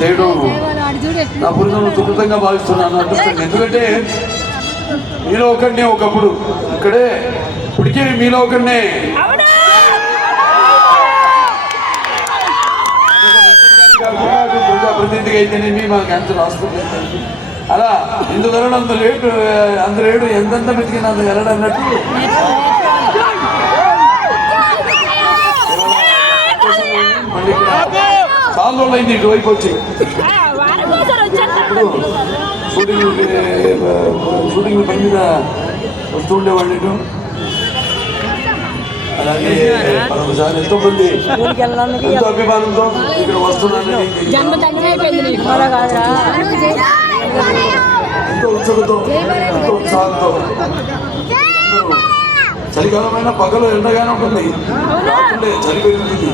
చేయడం నా పురుషులను సుకృతంగా భావిస్తున్నాను అదృష్టంగా. ఎందుకంటే మీలో ఒకడినే ఒకప్పుడు ఇక్కడే ఇప్పటికే మీలో ఒకడినే ప్రజాప్రతినిధిగా అయితేనేమి మా క్యాన్సర్ హాస్పిటల్ అయితేనేమి అలా ఇందుకు వెళ్ళడం అందులేడు ఎంతెంత వెతికిన అందు వెళ్ళడం అన్నట్టు మళ్ళీ చాలా రోజులు అయింది ఇటువైపు వచ్చి షూటింగ్ పని మీద వస్తూ ఉండేవాళ్ళు ఇటు. అలాగే మరొకసారి ఎంతో మంది ఎంతో అభిమానంతో ఇక్కడ వస్తున్నానని ఎంతో ఉత్సుకతో ఎంతో ఉత్సాహంతో చలికాలమైన పగలు ఎండగానే ఉంటుంది రాత్రులే చలి పెరుగుతుంది.